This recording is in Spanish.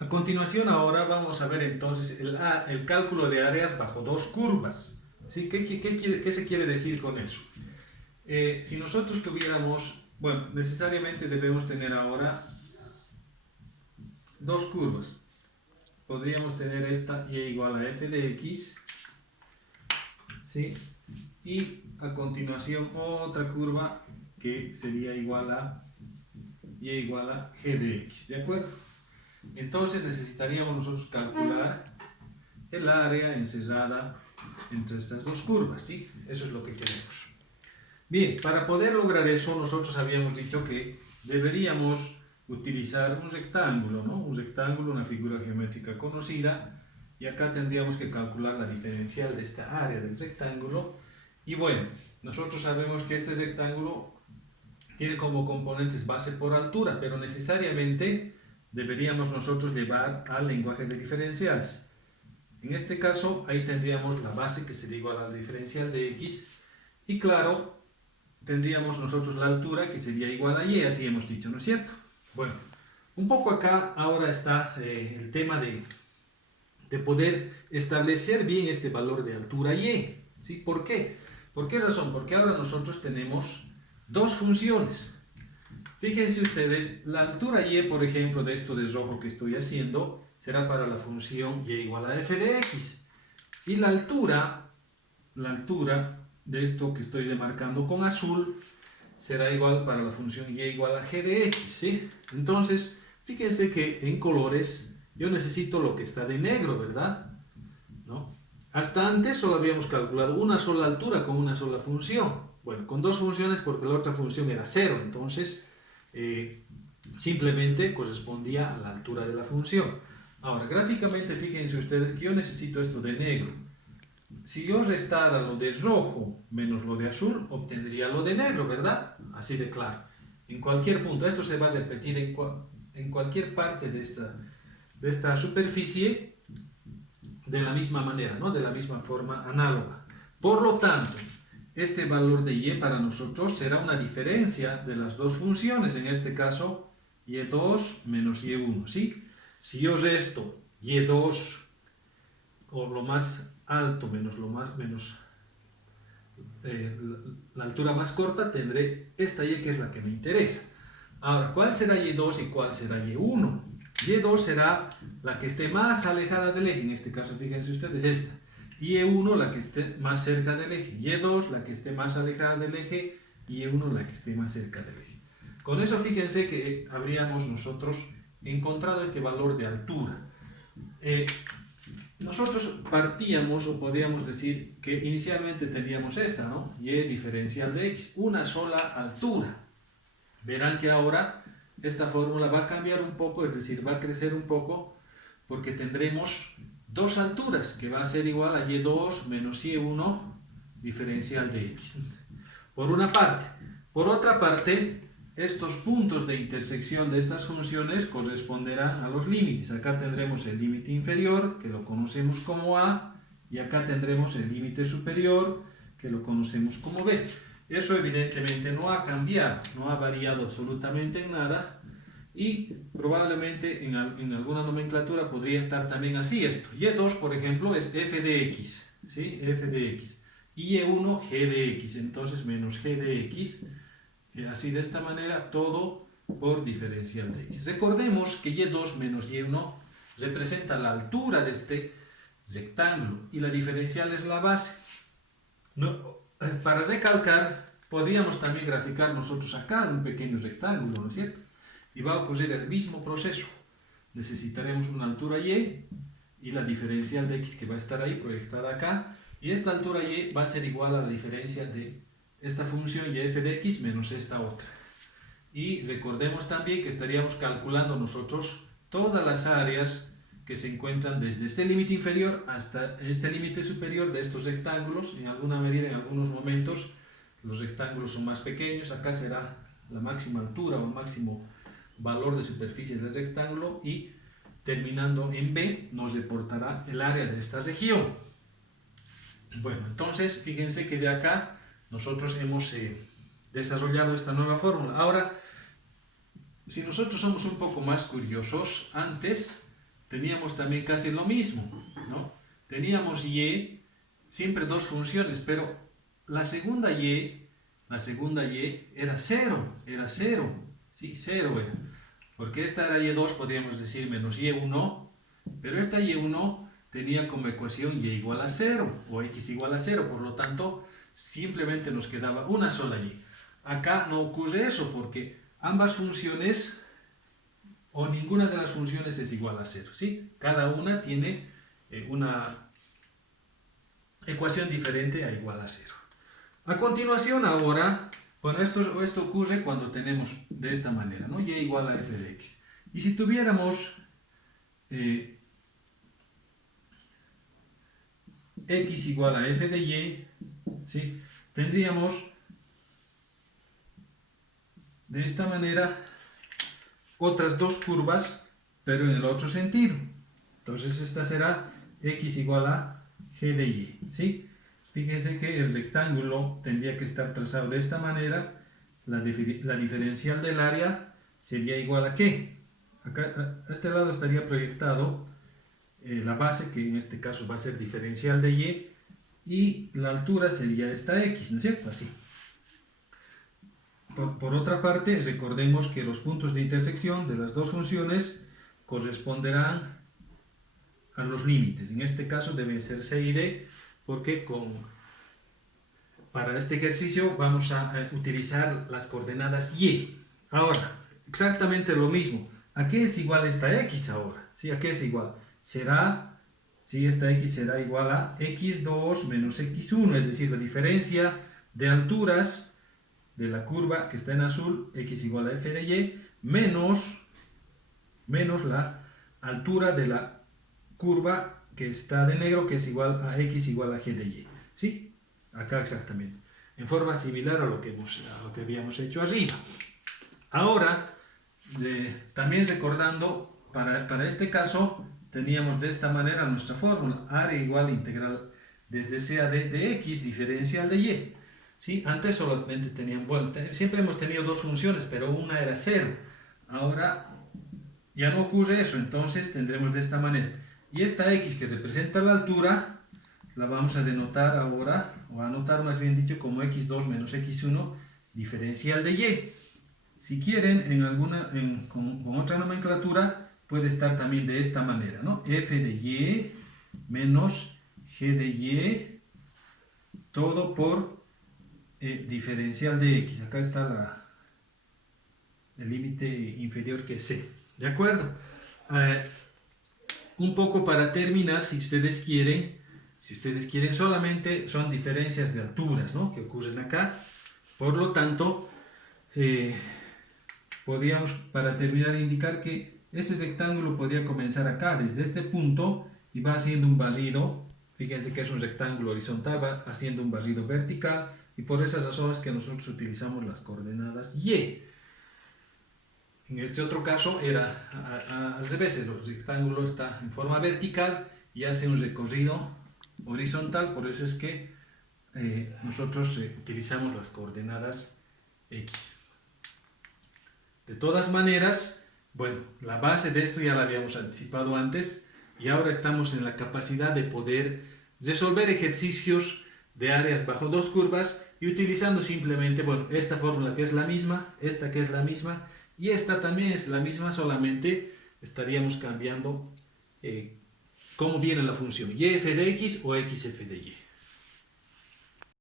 A continuación ahora vamos a ver entonces el cálculo de áreas bajo dos curvas. ¿Sí? ¿Qué se quiere decir con eso? Si nosotros tuviéramos, bueno, necesariamente debemos tener ahora dos curvas. Podríamos tener esta y igual a f de x, ¿sí? Y a continuación otra curva que sería igual a y igual a g de x, ¿de acuerdo? Entonces necesitaríamos nosotros calcular el área encerrada entre estas dos curvas, ¿sí? Eso es lo que queremos. Bien, para poder lograr eso, nosotros habíamos dicho que deberíamos utilizar un rectángulo, ¿no? Un rectángulo, una figura geométrica conocida, y acá tendríamos que calcular la diferencial de esta área del rectángulo. Y bueno, nosotros sabemos que este rectángulo tiene como componentes base por altura, pero necesariamente deberíamos nosotros llevar al lenguaje de diferenciales. En este caso, ahí tendríamos la base que sería igual al diferencial de x, y claro, tendríamos nosotros la altura que sería igual a y, así hemos dicho, ¿no es cierto? Bueno, un poco acá ahora está el tema de poder establecer bien este valor de altura y, ¿sí? ¿Por qué? ¿Por qué razón? Porque ahora nosotros tenemos dos funciones. Fíjense ustedes, la altura y, por ejemplo, de esto de rojo que estoy haciendo, será para la función y igual a f de x. Y la altura de esto que estoy remarcando con azul, será igual para la función y igual a g de x, ¿sí? Entonces, fíjense que en colores yo necesito lo que está de negro, ¿verdad? ¿No? Hasta antes solo habíamos calculado una sola altura con una sola función. Bueno, con dos funciones porque la otra función era 0, entonces simplemente correspondía a la altura de la función. Ahora, gráficamente fíjense ustedes que yo necesito esto de negro. Si yo restara lo de rojo menos lo de azul, obtendría lo de negro, ¿verdad? Así de claro. En cualquier punto, esto se va a repetir en cualquier parte de esta superficie de la misma manera, ¿no? De la misma forma análoga. Por lo tanto, este valor de y para nosotros será una diferencia de las dos funciones, en este caso y2 menos y1, ¿sí? Si yo resto y2 o lo más alto menos la altura más corta, tendré esta y que es la que me interesa. Ahora, ¿cuál será y2 y cuál será y1? Y2 será la que esté más alejada del eje, en este caso fíjense ustedes esta. Y1 la que esté más cerca del eje, y2 la que esté más alejada del eje, y y1 la que esté más cerca del eje. Con eso fíjense que habríamos nosotros encontrado este valor de altura. Nosotros partíamos, o podríamos decir que inicialmente teníamos esta, ¿no? Y diferencial de x, una sola altura. Verán que ahora esta fórmula va a cambiar un poco, es decir, va a crecer un poco, porque tendremos dos alturas, que va a ser igual a y2 menos y1 diferencial de x. Por una parte. Por otra parte, estos puntos de intersección de estas funciones corresponderán a los límites. Acá tendremos el límite inferior, que lo conocemos como a, y acá tendremos el límite superior, que lo conocemos como b. Eso evidentemente no ha cambiado, no ha variado absolutamente en nada, y probablemente en alguna nomenclatura podría estar también así esto. y2, por ejemplo, es f de x, ¿sí? F de x. Y y1, g de x, entonces menos g de x, así de esta manera, todo por diferencial de x. Recordemos que y2 menos y1 representa la altura de este rectángulo y la diferencial es la base. No, para recalcar, podríamos también graficar nosotros acá un pequeño rectángulo, ¿no es cierto? Y va a ocurrir el mismo proceso. Necesitaremos una altura y la diferencial de x que va a estar ahí proyectada acá, y esta altura y va a ser igual a la diferencia de esta función y f de x menos esta otra. Y recordemos también que estaríamos calculando nosotros todas las áreas que se encuentran desde este límite inferior hasta este límite superior de estos rectángulos. En alguna medida, en algunos momentos, los rectángulos son más pequeños. Acá será la máxima altura o el máximo valor de superficie del rectángulo, y terminando en B nos reportará el área de esta región. Bueno, entonces fíjense que de acá nosotros hemos desarrollado esta nueva fórmula. Ahora, si nosotros somos un poco más curiosos, antes teníamos también casi lo mismo, ¿no? Teníamos y, siempre dos funciones, pero la segunda y era cero, ¿sí? Cero era. Porque esta era y2, podríamos decir menos y1, pero esta y1 tenía como ecuación y igual a 0, o x igual a 0, por lo tanto, simplemente nos quedaba una sola y. Acá no ocurre eso, porque ambas funciones, o ninguna de las funciones es igual a 0, ¿sí? Cada una tiene una ecuación diferente a igual a 0. A continuación, ahora, bueno, esto ocurre cuando tenemos de esta manera, ¿no? Y igual a f de x. Y si tuviéramos x igual a f de y, ¿sí? Tendríamos de esta manera otras dos curvas, pero en el otro sentido. Entonces esta será x igual a g de y, ¿sí? Fíjense que el rectángulo tendría que estar trazado de esta manera. La diferencial del área sería igual a ¿qué? Acá, a este lado estaría proyectado la base, que en este caso va a ser diferencial de y la altura sería esta x, ¿no es cierto? Así. Por otra parte, recordemos que los puntos de intersección de las dos funciones corresponderán a los límites. En este caso deben ser c y d, porque para este ejercicio vamos a utilizar las coordenadas y. Ahora, exactamente lo mismo. ¿A qué es igual esta x ahora? ¿Sí? ¿A qué es igual? Será, sí, esta x será igual a x2 menos x1, es decir, la diferencia de alturas de la curva que está en azul, x igual a f de y, menos la altura de la curva que está de negro, que es igual a x igual a g de y. ¿Sí? Acá exactamente. En forma similar a lo que habíamos hecho arriba. Ahora, también recordando, para este caso, teníamos de esta manera nuestra fórmula. Área igual integral desde c a d de x, diferencial de y. ¿Sí? Antes solamente tenían, bueno, siempre hemos tenido dos funciones, pero una era 0. Ahora ya no ocurre eso, entonces tendremos de esta manera. Y esta x que representa la altura, la vamos a denotar ahora, o a anotar más bien dicho, como x2 menos x1, diferencial de y. Si quieren, con otra nomenclatura, puede estar también de esta manera, ¿no? F de y menos g de y, todo por diferencial de x. Acá está el límite inferior, que es c. ¿De acuerdo? Un poco para terminar, si ustedes quieren, solamente son diferencias de alturas, ¿no?, que ocurren acá. Por lo tanto, podríamos, para terminar, indicar que ese rectángulo podría comenzar acá, desde este punto, y va haciendo un barrido. Fíjense que es un rectángulo horizontal, va haciendo un barrido vertical, y por esas razones que nosotros utilizamos las coordenadas y. En este otro caso era al revés, el rectángulo está en forma vertical y hace un recorrido horizontal, por eso es que nosotros utilizamos las coordenadas x. De todas maneras, bueno, la base de esto ya la habíamos anticipado antes y ahora estamos en la capacidad de poder resolver ejercicios de áreas bajo dos curvas y utilizando simplemente, bueno, esta fórmula que es la misma, esta que es la misma, y esta también es la misma, solamente estaríamos cambiando cómo viene la función, y f de x o xf de y.